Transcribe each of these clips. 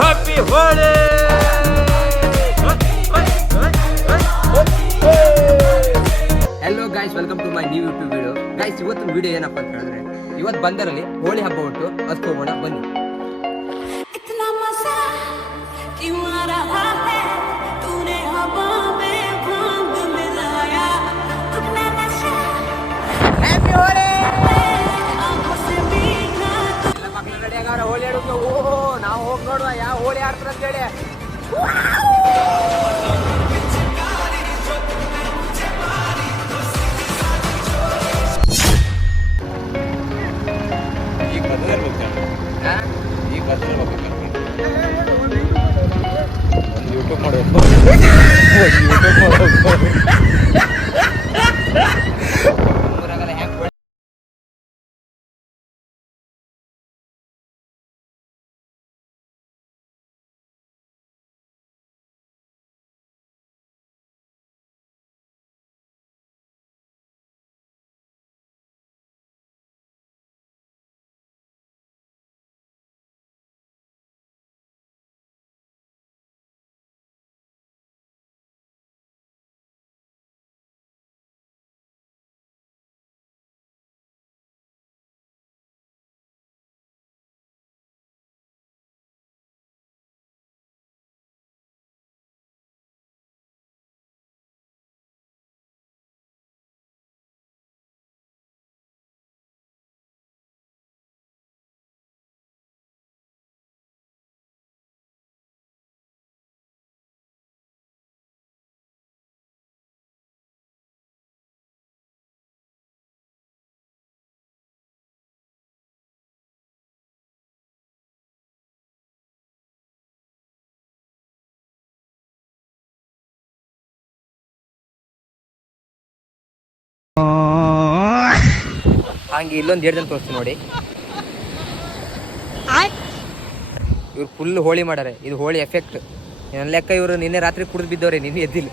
Happy Holi guys welcome to my new YouTube video guys ಇವತ್ತಿನ video ಏನಪ್ಪ ಅಂತ ಹೇಳಿದ್ರೆ, ಇವತ್ತು ಬಂದರಲ್ಲಿ ಹೋಳಿ ಹಬ್ಬ ಉಂಟು. ಅದಕ್ಕೆ ಹೋಗೋಣ ಬನ್ನಿ. ಹೋಗಿ ನೋಡುವ ಯಾವ ಹೋಳಿ ಆಡ್ತಾರೆ ಅಂತ ಹೇಳಿ. ಈಗ ಬದಲಿರ್ಬೇಕು ಹಾ? ಈಗ ಬದಲಿರ್ಬೇಕು ಒಂದು ಯೂಟ್ಯೂಬ್ ಮಾಡಬೇಕು ಯೂಟ್ಯೂಬ್ ಮಾಡಬೇಕು ಹಂಗೆ ಇಲ್ಲೊಂದು ಎರಡು ಜನ ತೋರಿಸ್ತೀನಿ ನೋಡಿ. ಇವ್ರು ಫುಲ್ ಹೋಳಿ ಮಾಡಾರೆ ಇದು ಹೋಳಿ ಎಫೆಕ್ಟ್ ನನ್ನ ಲೆಕ್ಕ ಇವರು ನಿನ್ನೆ ರಾತ್ರಿ ಕುಡಿದು ಬಿದ್ದವ್ರೆ ನಿನ್ನೆ ಎದ್ದಿಲ್ಲ.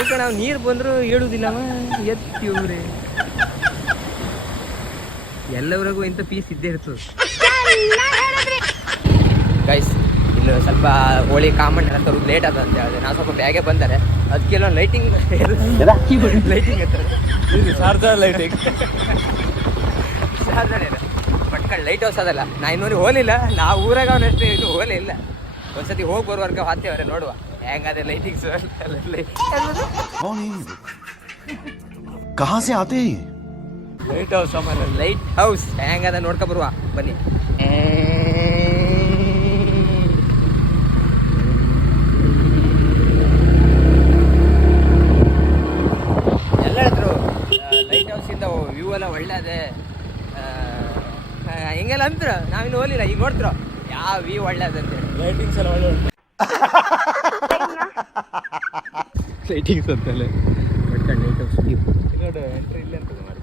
ಈಗ ನಾವು ನೀರು ಬಂದರೂ ಹೇಳುವುದಿಲ್ಲವ ಎತ್ತಿವ್ರೆ. ಎಲ್ಲವರೆಗೂ ಇಂಥ ಪೀಸ್ ಇದ್ದೇ ಇರ್ತದೆ. ಗೈಸ್ ಇಲ್ಲಿ ಸ್ವಲ್ಪ ಹೋಳಿ ಕಾಮಣ್ಣ ಅಂತ ಲೇಟ್ ಆದ ಅಂತ ನಾ ನಾನು ಸ್ವಲ್ಪ ಬ್ಯಾಗೆ ಬಂದರೆ. ಅದಕ್ಕೆಲ್ಲ ಲೈಟಿಂಗ್ ಲೈಟಿಂಗ್ ಇದು ಲೈಟಿಂಗ್ ಶಾರದಾ ಇದೆ. ಲೈಟ್ ಹೌಸ್ ಅದಲ್ಲ. ನಾ ಇನ್ನೊಂದು ಹೋಲಿಲ್ಲ. ನಾ ಊರಾಗ ಅವನಷ್ಟು ಇನ್ನೂ ಹೋಲಿ ಇಲ್ಲ ಒಂದ್ಸತಿ ಹೋಗಿ ಬರುವವರೆಗೆ ಹಾಕ್ತೇವ್ರೆ ನೋಡುವ. ಹೆಂಗಾದ್ರೆ ಲೈಟಿಂಗ್ಸ್ ಕಹಾಸೆ ಆತೇ ಲೈಟ್ ಹೌಸ್ ಲೈಟ್ ಹೌಸ್ ಹೆಂಗದ ನೋಡ್ಕೊ ಬರುವ. ಬನ್ನಿ. ಇಂದ ವ್ಯೂ ಎಲ್ಲ ಒಳ್ಳೆ ಅದೇ ಆ, ಆ, ಹಿಂಗೆಲ್ಲ ಅಂತ್ರ? ನಾವಿನ್ನು ಹೋಲಿಲ್ಲ ಈಗ ನೋಡ್ತಿರೋ. ಯಾವ ವ್ಯೂ ಒಳ್ಳೆ ಅದ ಅಂತೇಳಿ ಲೈಟಿಂಗ್ಸ್ ಎಲ್ಲ ಒಳ್ಳೆ ಉಂಟು. ಲೈಟಿಂಗ್ಸ್ ಅಂತಲೇ. ಎಂಟ್ರಿ ಲೈಟ್ ಅಂತ ನೋಡು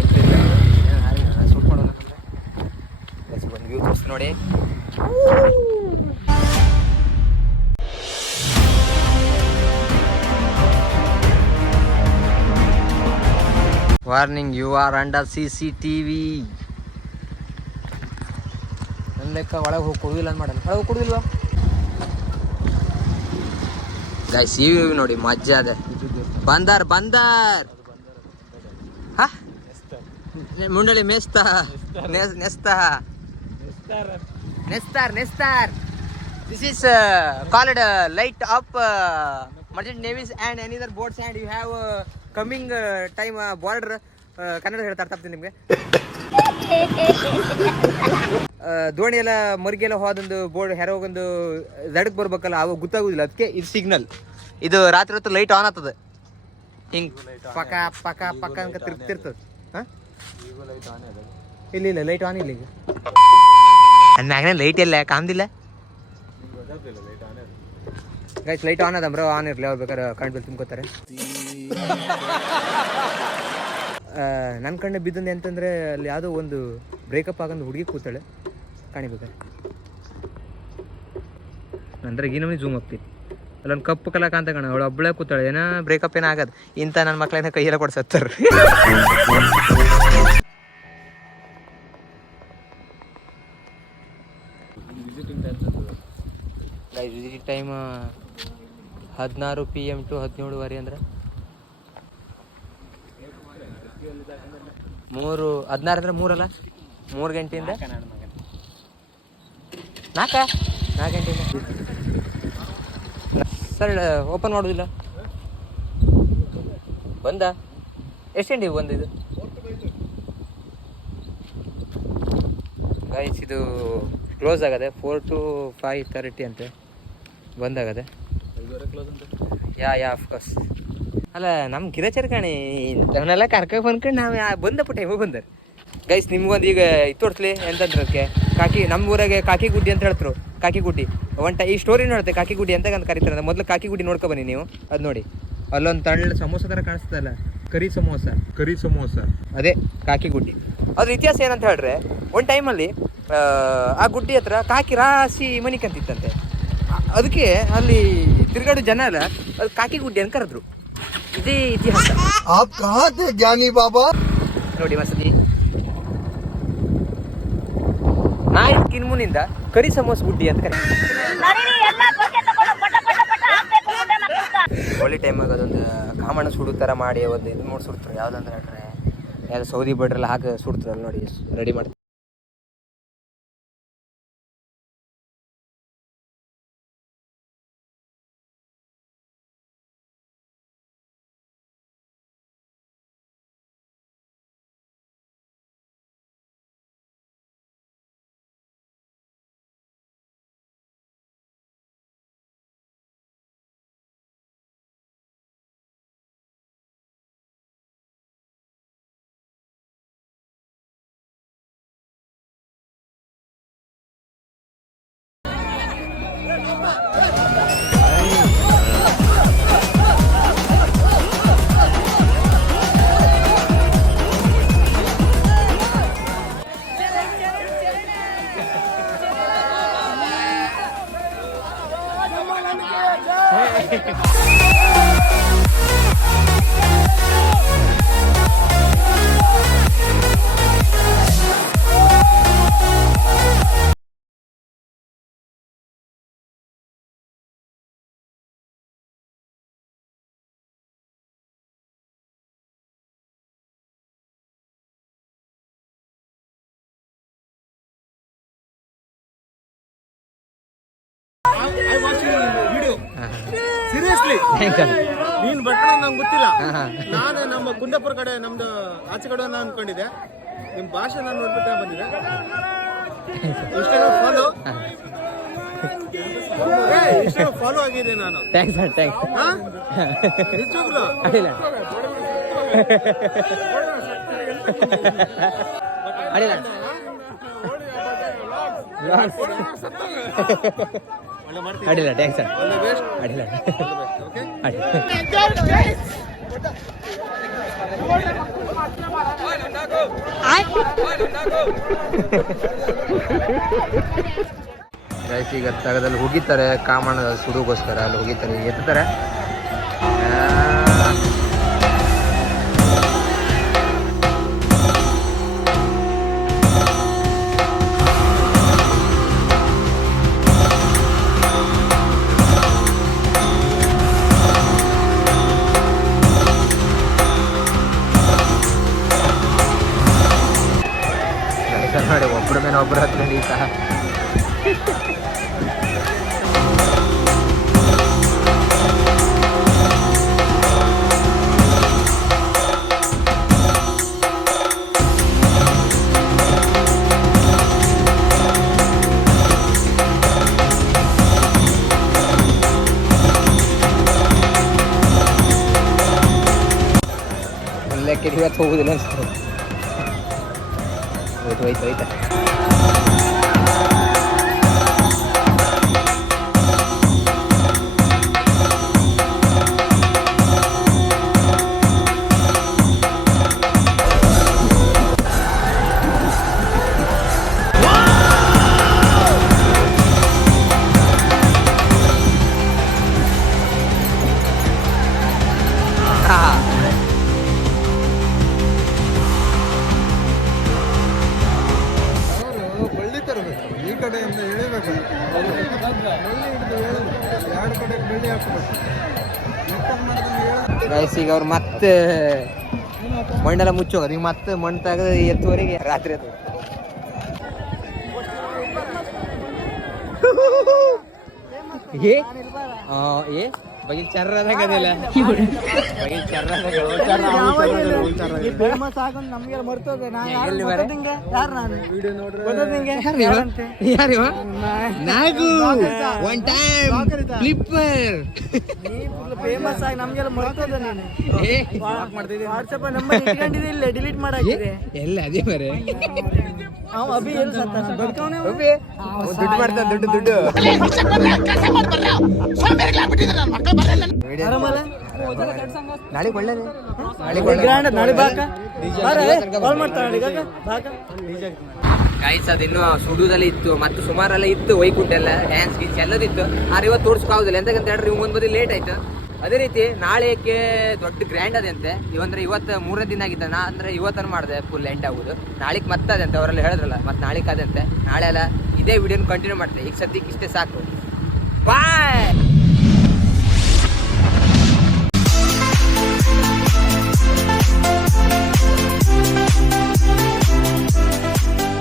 ಎಂಟ್ರಿ ಇಲ್ಲೇ. ಮಾಡಿ ಶೂಟ್ ಮಾಡೋಣ ಒಂದು ವ್ಯೂ ತೋರಿಸಿ ನೋಡಿ. Warning you are under C C T V ನನ್ನ ಲೆಕ್ಕ ಒಳಗೆ ಹೋಗಿ ಕೊಡುದಿಲ್ಲ ಅಂತ ಮಾಡೋಣ ಒಳಗೆ ಕೊಡುದಿಲ್ವಾ? ಗೈಸ್ ಈ ವ್ಯೂ ನೋಡಿ, ಮಜ್ಜಾ ಅದೇ. ಬಂದಾರ್ ಬಂದಾರ್. ಹಾ? ಮುಂಡಳಿ ಮೇಸ್ತ. ನೆಸ್- ನೆಸ್ತ. ನೆಸ್ತಾರ್ ನೆಸ್ತಾರ್. This is called light up merchant navies and any other boats and you have coming time border Kannada ಹೇಳ್ತಾ ತಪ್ತೀನಿ ನಿಮಗೆ? ದೋಣಿ ಎಲ್ಲ ಮರಿಗೆಲ್ಲ ಹೋದೊಂದು ಬೋರ್ಡ್ ಹೆರೋಗೊಂದು ದಡಕ್ಕೆ ಬರ್ಬೇಕಲ್ಲ ಅವಾಗ ಗೊತ್ತಾಗುದಿಲ್ಲ. ಅದಕ್ಕೆ ಇದು ಸಿಗ್ನಲ್ ಇದು ರಾತ್ರಿ ಹೊತ್ತು ಲೈಟ್ ಆನ್ ಆಗ್ತದೆ. ಹಿಂಗ್ ಪಕ ಪಕ ಪಕ ಅಂತ ತಿರ್ತಿರ್ತದ ಹಾಂ? ಇಲ್ಲ ಇಲ್ಲ ಲೈಟ್ ಆನ್ ಇಲ್ಲ ಈಗ. ಮ್ಯಾಗ್ನ ಲೈಟ್ ಇಲ್ಲ ಕಾಮ್ದಿಲ್ಲ ಗೈಸ್ ಲೈಟ್ ಆನ್ ಅದ ಬ್ರೋ ಆನ್ ಇರಲಿ ಅವ್ರು ಬೇಕಾದ್ರೆ ಕರೆಂಟ್ ಬಿಲ್ ತುಂಬ್ಕೋತಾರೆ. ನನ್ನ ಕಣ್ಣು ಬಿದ್ದಂದು ಎಂತಂದ್ರೆ ಅಲ್ಲಿ ಯಾವುದೋ ಒಂದು ಬ್ರೇಕಪ್ ಆಗಂದು ಹುಡುಗಿ ಕೂತಾಳೆ. ಕಾಣಿಬೇಕಾರೆ ಅಂದ್ರೆ ಈ ನಮಗೆ ಜೂಮ್ ಆಗ್ತೀನಿ ಅಲ್ಲೊಂದು ಕಪ್ಪು ಕಲಾಕ ಕಾಂತ ಕಾಣ ಅವಳು ಒಬ್ಬಳೆ ಕೂತಾಳೆ. ಏನೋ ಬ್ರೇಕಪ್ ಏನೋ ಆಗದು. ಇಂಥ ನನ್ನ ಮಕ್ಕಳನ್ನ ಕೈಯೆಲ್ಲ ಕೊಡ್ಸತ್ತಾರ ವಿಸಿಟಿಂಗ್ ಟೈಮ್ ಹದಿನಾರು ಪಿ ಎಂ ಟು ಹದಿನೇಳುವರೆ ಅಂದ್ರೆ ಮೂರು ಹದಿನಾರು ಅಂದ್ರೆ ಮೂರಲ್ಲ? ಮೂರು ಗಂಟೆಯಿಂದ? ನಾಲ್ಕ? ನಾಲ್ಕು ಗಂಟೆಯಿಂದ? ಸರ್ ಓಪನ್ ಮಾಡೋದಿಲ್ಲ. ಬಂದ? ಎಷ್ಟು ಗಂಟೆಗೆ ಬಂದಿದ್ದು? ಗೈಸ್ ಇದು ಕ್ಲೋಸ್ ಆಗದೆ ಫೋರ್ ಟು ಫೈವ್ ತರ್ಟಿ ಅಂತೆ. ಬಂದಾಗದೆ. ಯಾ ಯಾ ಅಫ್ಕೋರ್ಸ್ ಅಲ್ಲ ನಮ್ಮ ಗಿರಚರ್ ಕಾಣಿ ಇಂಥವನ್ನೆಲ್ಲ ಕರ್ಕೊಂಡು ಬಂದ್ಕೊಂಡು ನಾವು ಬಂದ ಬಂದಪ್ಪ ಟೈಮಿಗೆ ಬಂದರು. ಗೈಸ್ ನಿಮ್ಗೊಂದು ಈಗ ಇದು ತೋರಿಸ್ಲಿ ಎಂತಂದ್ರೆ ಅದಕ್ಕೆ? ಕಾಕಿ ನಮ್ಮ ಊರಾಗೆ ಕಾಕಿ ಗುಡ್ಡಿ ಅಂತ ಹೇಳ್ತರು ಕಾಕಿ ಗುಡ್ಡಿ. ಒನ್ ಟೈ ಈ ಸ್ಟೋರಿ ನೋಡುತ್ತೆ ಕಾಕಿ ಗುಡ್ಡಿ ಅಂತ ಅಂತ ಕರೀತಾರೆ ಮೊದಲು ಕಾಕಿ ಗುಡ್ಡಿ ನೋಡ್ಕೊ ಬನ್ನಿ ನೀವು ಅದು ನೋಡಿ. ಅಲ್ಲೊಂದು ತಳ್ಳ ಸಮೋಸ ಥರ ಕಾಣಿಸ್ತಲ್ಲ ಕರಿ ಸಮೋಸ. ಕರಿ ಸಮೋಸ. ಅದೇ ಕಾಕಿ ಗುಡ್ಡಿ. ಅದ್ರ ಇತಿಹಾಸ ಏನಂತ ಹೇಳ್ರೆ ಒಂದು ಟೈಮಲ್ಲಿ ಆ ಗುಡ್ಡಿ ಹತ್ರ ಕಾಕಿ ರಾಶಿ ಮನಿಕಂತಿತ್ತಂತೆ. ಅದಕ್ಕೆ ಅಲ್ಲಿ ತಿರುಗಾಡು ಜನ ಅಲ್ಲ ಅದು ಕಾಕಿ ಗುಡ್ಡಿ ಅಂತ ಕರೆದ್ರು. ಇದೇ ಇತಿಹಾಸ. ಆಪ್ ಕಹಾತೆ ಜ್ಞಾನಿ ಬಾಬಾ ನೋಡಿ ಮಸದಿ. ನಾಯಿನ್ ಕಿನ್ಮುನಿಂದ ಕರಿ ಸಮೋಸ ಬುಡ್ಡಿ ಅಂತ ಕರಿ ಹೋಳಿ ಟೈಮಾಗ ಅದೊಂದು ಕಾಮಣ್ಣ ಸುಡು ಥರ ಮಾಡಿ ಒಂದು ಇದು ಮೂರು ಸುಡ್ತಾರೆ ಯಾವುದಂದ್ರೆ ಯಾವ್ದು ಸೌದಿ ಬಡ್ರೆಲ್ಲ ಹಾಕಿ ಸುಡ್ತಾರಲ್ಲ ನೋಡಿ ರೆಡಿ ಮಾಡ್ತಾರೆ ಸೀರಿಯಸ್ಲಿ ನೀನ್ ಭಟ್ರ ನಂಗೆ ಗೊತ್ತಿಲ್ಲ. ನಾನು ನಮ್ಮ ಕುಂದಾಪುರ ಕಡೆ ನಮ್ದು ಆಚೆ ಕಡೆ ನಾನು ಅನ್ಕೊಂಡಿದ್ದೆ ನಿಮ್ ಭಾಷೆ ನಾನು ನೋಡ್ಬಿಟ್ಟೆ ಬಂದಿದೆ ಇನ್ಸ್ಟಾಗ್ರಾಮ್ ಫಾಲೋ ಇನ್ಸ್ಟಾಗ್ರಾಮ್ ಫಾಲೋ ಆಗಿದೆ ನಾನು ಥ್ಯಾಂಕ್ಸ್ ಸರ್ ಥ್ಯಾಂಕ್ಸ್ ಹಾ ನಿಜವಾಗ್ಲು ಅಡಿಲ್ಲ ಅಡಿಲ್ಲ ಟ್ಯಾಂಕ್ಸ್ ಸರ್ ಒಳ್ಳೆ ಬೆಸ್ಟ್ ಅಡಿಲ್ಲ ಈಗ ತಗದಲ್ಲಿ ಹೋಗಿತಾರೆ ಕಾಮಣ್ಣ ಸುಡುಗೋಸ್ಕರ ಅಲ್ಲಿ ಹೋಗಿತ್ತಾರೆ ಎತ್ತಾರೆ. ನೋಡಿ ಒಬ್ಬರ ಮೇಲೆ ಒಬ್ಬರು ಹತ್ಕೊಂಡು ಈ ಸಹ ಲೆಕ್ಕ ಇವತ್ತು ಹೋಗುದಿಲ್ಲ ಅನ್ಸುತ್ತೆ que tuve ahorita. ಈಗ ಅವ್ರು ಮತ್ತೆ ಮಣ್ಣೆಲ್ಲ ಮುಚ್ಚೋದು ಈಗ ಮತ್ತೆ ಮಣ್ಣು ತೆಗೆದು ಎತ್ತುವರೆಗೆ ರಾತ್ರಿ ಅದು ಏ? ಏ? ಬಗಿಲ್ ಚರ್ರದಾಗ ಅದಿಲ್ಲ ಬಗಿಲ್ ಚರ್ರದಾಗ ಫೇಮಸ್ ಆಗೋದು ನಮ್ಗೆ ಮರ್ತೋದೆ. ನಾನು? ಯಾರು? ಗೊತ್ತದ ನಿಂಗೆ? ಯಾರು ನಾನು ನಿಂಗೆ? ಒನ್ ಟೈಮ್ ಫ್ಲಿಪ್ಪರ್ famous ಆಗಿ ನಮ್ಗೆಲ್ಲ ಮರ್ತೋದೆ ನಾನು. ವಾಟ್ಸಪ್ ನಂಬರ್ ಇಟ್ಕೊಂಡಿದ್ದೆ ಇಲ್ಲ ಡಿಲೀಟ್ ಮಾಡಾಕಿದೆ. ಎಲ್ಲ ಅದೇ ಮರೆ ಅವ ಅಭಿ ಎಲ್ಲಿ ಸತ್ತ ಬದುಕವನೇ ದುಡ್ಡು ಮಾಡ್ತಾನೆ ದುಡ್ಡು ದುಡ್ಡು. ಆರಾಮಲ್ಲ ನಾಳೆ ಒಳ್ಳೇದು ನಾಳೆ ಗ್ರ್ಯಾಂಡ್ ನಾಳೆ ಬಾಕ ಕಾಲ್ ಮಾಡ್ತಾಳೆ ಈಗ ಬಾಕ ಗಾಯ್ಸ್ ಅದು ಇನ್ನು ಸುಡುದೆಲ್ಲ ಇತ್ತು. ಮತ್ತು ಸುಮಾರೆಲ್ಲ ಇತ್ತು ವೈಕುಂಠ ಎಲ್ಲ ಡ್ಯಾನ್ಸ್ ಗೀನ್ಸ್ ಎಲ್ಲದಿತ್ತು. ಆದ್ರೆ ಇವತ್ತು ತೋರ್ಸ್ಕಾಗುದಿಲ್ಲ ಎಂತಕ್ಕಂತ ಹೇಳಿ ಇವ್ ಮುಂದೆ ಬದಿ ಲೇಟ್ ಆಯ್ತು? ಅದೇ ರೀತಿ ನಾಳೆಕ್ಕೆ ದೊಡ್ಡ ಗ್ರ್ಯಾಂಡ್ ಅದಂತೆ. ಇವಂದ್ರೆ ಇವತ್ತು ಮೂರನೇ ದಿನ ಆಗಿದ್ದ. ನಾ ಅಂದ್ರೆ ಇವತ್ತನ್ನು ಮಾಡಿದೆ ಫುಲ್ ಎಂಡ್ ಆಗುದು. ನಾಳೆಗೆ ಮತ್ತೆ ಅದಂತೆ. ಅವರೆಲ್ಲ ಹೇಳಿದ್ರಲ್ಲ. ಮತ್ತೆ ನಾಳೆಗೆ ಅದಂತೆ. ನಾಳೆ ಅಲ್ಲ ಇದೇ ವಿಡಿಯೋನ ಕಂಟಿನ್ಯೂ ಮಾಡ್ತೆ. ಈಗ ಸದ್ಯಕ್ಕೆ ಇಷ್ಟೇ ಸಾಕು. ಬಾಯ್